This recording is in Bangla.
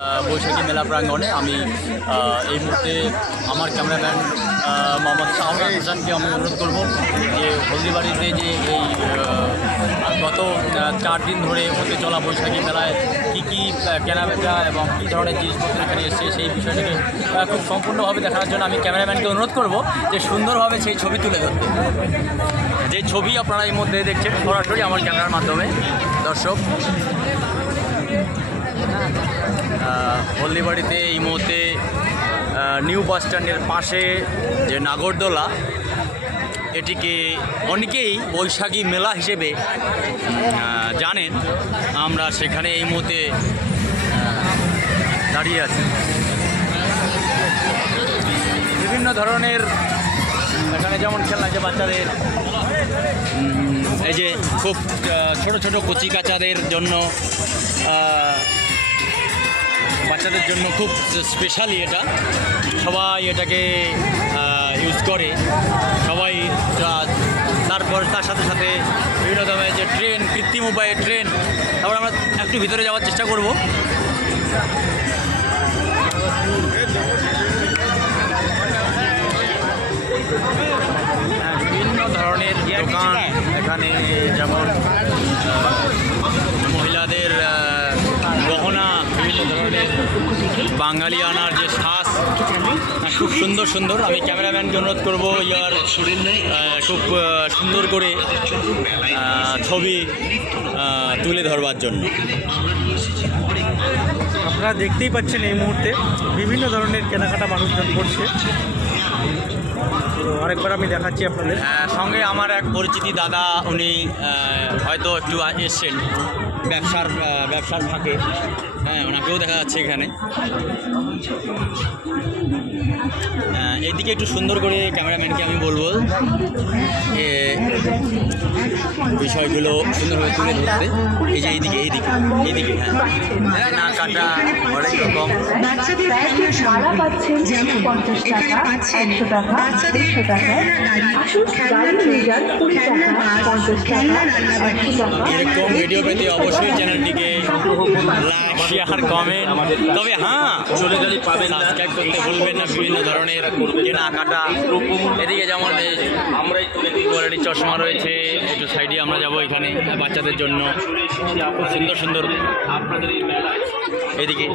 বৈশাখী মেলা প্রাঙ্গণে আমি এই মুহূর্তে আমার ক্যামেরাম্যান মোহাম্মদ শাহজাহান হোসেনকে আমি অনুরোধ করব যে হলদিবাড়িতে যে এই গত 4 দিন ধরে হতে চলা বৈশাখী মেলায় কী কী কেনাবেচা এবং কী ধরনের জিনিসপত্র এখানে এসছে সেই বিষয়টিকে খুব সম্পূর্ণভাবে দেখানোর জন্য আমি ক্যামেরাম্যানকে অনুরোধ করব যে সুন্দরভাবে সেই ছবি তুলে ধরতে। যে ছবি আপনারা এই মধ্যে দেখছেন সরাসরি আমার ক্যামেরার মাধ্যমে দর্শক। হলদিবাড়িতে এই মুহূর্তে নিউ বাস স্ট্যান্ডের পাশে যে নাগরদোলা, এটিকে অনেকেই বৈশাখী মেলা হিসেবে জানেন। আমরা সেখানে এই মুহূর্তে দাঁড়িয়ে আছি। বিভিন্ন ধরনের এখানে যেমন খেলনা যে বাচ্চাদের, এই যে খুব ছোট ছোট কচি কাচাদের জন্য, বাচ্চাদের জন্য খুব স্পেশালি এটা, সবাই এটাকে ইউজ করে সবাই। তারপর তার সাথে সাথে বিভিন্ন ধরনের যে ট্রেন, কৃত্রিম উপায়ে ট্রেন। তারপর আমরা একটু ভিতরে যাওয়ার চেষ্টা করব। বিভিন্ন ধরনের দোকান এখানে, যেমন মহিলাদের গহনা, বিভিন্ন ধরনের বাঙালিয়ানার যে শ্বাস, খুব সুন্দর সুন্দর। আমি ক্যামেরাম্যানকে অনুরোধ করবো খুব সুন্দর করে ছবি তুলে ধরবার জন্য। আপনারা দেখতেই পাচ্ছেন এই মুহূর্তে বিভিন্ন ধরনের কেনাকাটা মানুষজন করছে। আরেকবার আমি দেখাচ্ছি আপনাদের সঙ্গে আমার এক পরিচিতি দাদা, উনি হয়তো একটু এসছেন ব্যবসার ফাঁকে। ওনাকেও দেখা যাচ্ছে এখানে। এদিকে একটু সুন্দর করে ক্যামেরাম্যানকে আমি বলবো বিষয়গুলো সুন্দরভাবে তুলে ধরতে। এই যে এইদিকে হ্যাঁ, না কাটা অনেক রকম। এরকম ভিডিও পেতে অবশ্যই চ্যানেলটিকে লাইক, শেয়ার, কমেন্ট, তবে হ্যাঁ সাবস্ক্রাইব করতে ভুলবেন না। বিভিন্ন ধরনের কেনাকাটা, এদিকে যেমন কোয়ালিটি চশমা রয়েছে, একটু সাইডে আমরা যাব এখানে বাচ্চাদের জন্য খুব সুন্দর সুন্দর। এদিকে